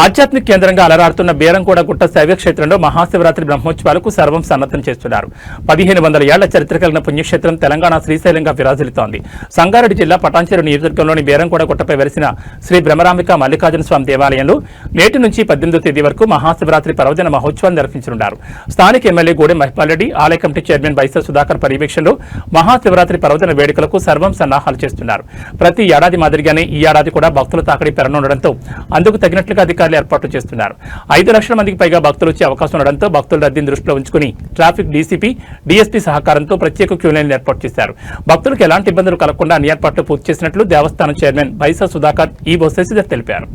ఆధ్యాత్మిక కేంద్రంగా అలరాడుతున్న బేరంగూడ గుట్ట శైవక్షేత్రంలో మహాశివరాత్రి బ్రహ్మోత్సవాలకు సర్వం సన్నద్ధం చేస్తున్నారు. 1500 ఏళ్ల చరిత్ర కలిగిన పుణ్యక్షేత్రం తెలంగాణ శ్రీశైలంగా విరాజిల్లుతోంది. సంగారెడ్డి జిల్లా పటాన్చెరు నియోజకవర్గంలోని బేరంగూడ గుట్టపై వెలిసిన శ్రీ బ్రహ్మరాంబిక మల్లికార్జున స్వామి దేవాలయంలో నేటి నుంచి 18వ తేదీ వరకు మహాశివరాత్రి పర్వదిన మహోత్సవాలు నిర్వహించనున్నారు. స్థానిక ఎమ్మెల్యే గూడెం మహిపాల్ రెడ్డి, ఆలయ కమిటీ చైర్మన్ బైసా సుధాకర్ పర్యవేక్షణలో మహాశివరాత్రి పర్వదిన వేడుకలకు సర్వం సన్నాహాలు చేస్తున్నారు. ప్రతి ఏడాది మాదిరిగానే ఈ ఏడాది కూడా భక్తుల తాకిడి పెరగనుండడంతో అందుకు తగినట్లుగా అధికారులు ఏర్పాట్లు చేస్తున్నారు. 5 లక్షల మందికి పైగా భక్తులు వచ్చే అవకాశం ఉండడంతో భక్తుల రద్దీని దృష్టిలో ఉంచుకుని ట్రాఫిక్ డీసీపీ, డీఎస్పీ సహకారంతో ప్రత్యేక క్యూ లైన్లు ఏర్పాటు చేశారు. భక్తులకు ఎలాంటి ఇబ్బందులు కలగకుండా అన్ని ఏర్పాట్లు పూర్తి చేసినట్లు దేవస్థానం చైర్మన్ బైసా సుధాకర్ ఈవో శశిధర్ తెలిపారు.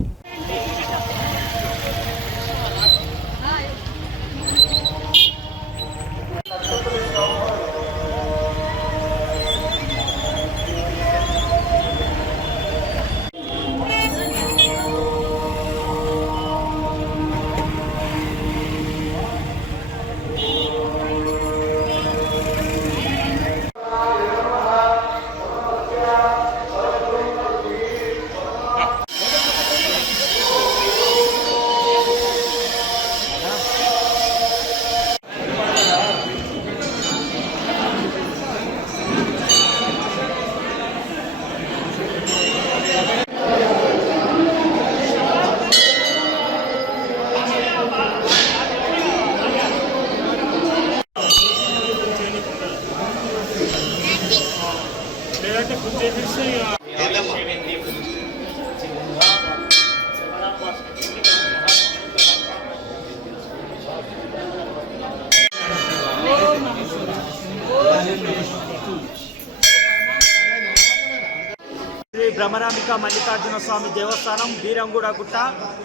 శ్రీ బ్రహ్మరాంబిక మల్లికార్జున స్వామి దేవస్థానం బీరంగూడ గుట్ట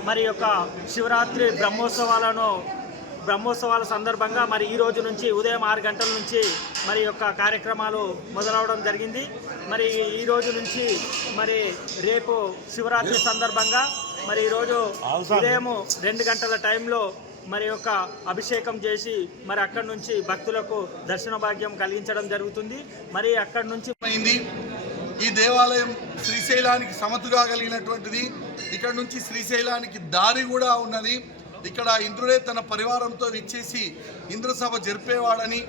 మరి యొక్క శివరాత్రి బ్రహ్మోత్సవాల సందర్భంగా మరి ఈ రోజు నుంచి ఉదయం 6 గంటల నుంచి మరి యొక్క కార్యక్రమాలు మొదలవడం జరిగింది. మరి ఈ రోజు నుంచి మరి రేపు శివరాత్రి సందర్భంగా మరి ఈరోజు ఉదయం 2 గంటల టైంలో మరి యొక్క అభిషేకం చేసి మరి అక్కడి నుంచి భక్తులకు దర్శన భాగ్యం కలిగించడం జరుగుతుంది. మరి అక్కడి నుంచి ఈ దేవాలయం శ్రీశైలానికి సమతుగా కలిగినటువంటిది. ఇక్కడ నుంచి శ్రీశైలానికి దారి కూడా ఉన్నది. ఇక్కడ ఇంద్రుడే తన పరివారంతో విచ్చేసి ఇంద్రసభ జరిపేవాడని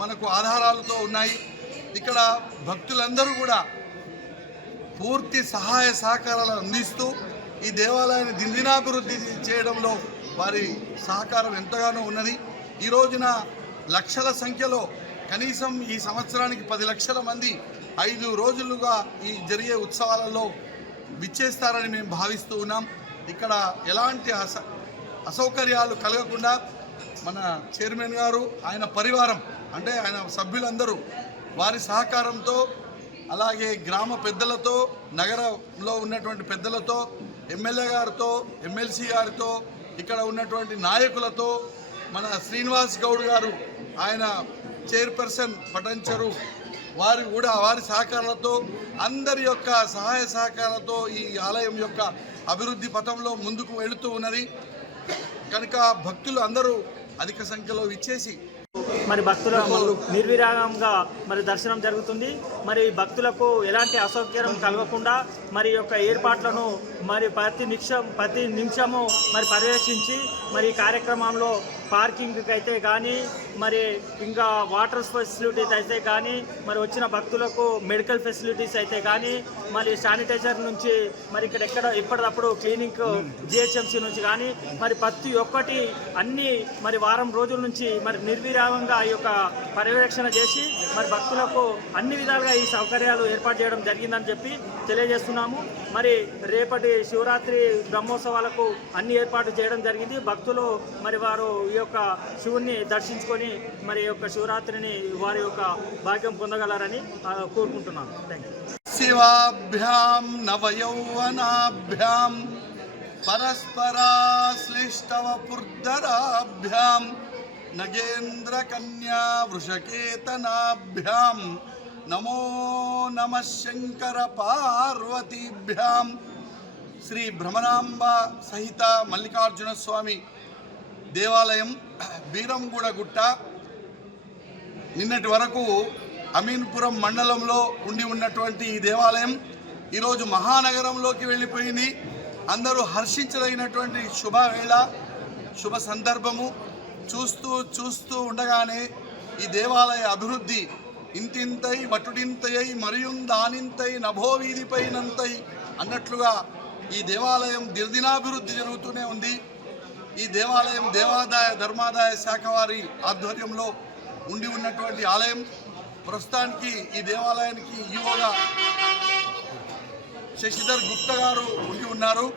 మనకు ఆధారాలతో ఉన్నాయి. ఇక్కడ భక్తులందరూ కూడా పూర్తి సహాయ సహకారాలు అందిస్తూ ఈ దేవాలయాన్ని దినదినాభివృద్ధి చేయడంలో వారి సహకారం ఎంతగానో ఉన్నది. ఈ రోజున లక్షల సంఖ్యలో కనీసం ఈ సంవత్సరానికి 10 లక్షల మంది 5 రోజులుగా ఈ జరిగే ఉత్సవాలలో విచ్చేస్తారని మేము భావిస్తూ ఉన్నాం. ఇక్కడ ఎలాంటి అసౌకర్యాలు కలగకుండా మన చైర్మన్ గారు, ఆయన పరివారం అంటే ఆయన సభ్యులందరూ వారి సహకారంతో, అలాగే గ్రామ పెద్దలతో, నగరంలో ఉన్నటువంటి పెద్దలతో, ఎమ్మెల్యే గారితో, ఎమ్మెల్సీ గారితో, ఇక్కడ ఉన్నటువంటి నాయకులతో, మన శ్రీనివాస్ గౌడ్ గారు ఆయన చైర్పర్సన్ పటాన్చెరు వారి సహకారాలతో, అందరి యొక్క సహాయ సహకారాలతో ఈ ఆలయం యొక్క అభివృద్ధి పథంలో ముందుకు వెళుతూ ఉన్నది. కనుక భక్తులు అందరూ అధిక సంఖ్యలో విచ్చేసి మరి భక్తులకు నిర్విరామంగా మరి దర్శనం జరుగుతుంది. మరి భక్తులకు ఎలాంటి అసౌకర్యం కలగకుండా మరి యొక్క ఏర్పాట్లను మరి ప్రతి నిమిషము మరి పర్యవేక్షించి మరి కార్యక్రమంలో పార్కింగ్కి అయితే కానీ, మరి ఇంకా వాటర్ ఫెసిలిటీస్ అయితే కానీ, మరి వచ్చిన భక్తులకు మెడికల్ ఫెసిలిటీస్ అయితే కానీ, మరి శానిటైజర్ నుంచి మరి ఇక్కడ ఎప్పటికప్పుడు క్లీనింగ్ జిహెచ్ఎంసీ నుంచి కానీ మరి ప్రతి ఒక్కటి అన్ని మరి వారం రోజుల నుంచి మరి నిర్విరామంగా ఈ యొక్క పర్యవేక్షణ చేసి మరి భక్తులకు అన్ని విధాలుగా ఈ సౌకర్యాలు ఏర్పాటు చేయడం జరిగిందని చెప్పి తెలియజేస్తున్నాము. మరి రేపటి శివరాత్రి బ్రహ్మోత్సవాలకు అన్ని ఏర్పాటు చేయడం జరిగింది. భక్తులు మరి వారు ఈ యొక్క శివుణ్ణి దర్శించుకొని మరి యొక్క శివరాత్రిని వారి యొక్క భాగ్యం పొందగలరని కోరుకుంటున్నాను. Thank you. శివాభ్యాం నవయౌవనాభ్యాం పరస్పరాశ్లిష్టవపుర్ధరాభ్యాం నగేంద్ర కన్యా వృషకేతనాభ్యాం నమో నమః శంకర పార్వతీభ్యాం. శ్రీ భ్రమరాంబ సహిత మల్లికార్జున స్వామి దేవాలయం బీరంగూడ గుట్ట నిన్నటి వరకు అమీన్పురం మండలంలో ఉన్నటువంటి ఈ దేవాలయం ఈరోజు మహానగరంలోకి వెళ్ళిపోయింది. అందరూ హర్షించదగినటువంటి శుభవేళ, శుభ సందర్భము. చూస్తూ ఉండగానే ఈ దేవాలయ అభివృద్ధి ఇంతింతై వటుడింతయై మరియుందానింతై నభోవీధిపైనంతై అన్నట్లుగా ఈ దేవాలయం దిర్దినాభివృద్ధి జరుగుతూనే ఉంది. ఈ దేవాలయం దేవాదాయ ధర్మాదాయ శాఖ వారి ఆధ్వర్యంలో ఉండి ఉన్నటువంటి ఆలయం. ప్రస్తుతానికి ఈ దేవాలయానికి ఈవోగా శశిధర్ గుప్తా గారు ఉండి ఉన్నారు.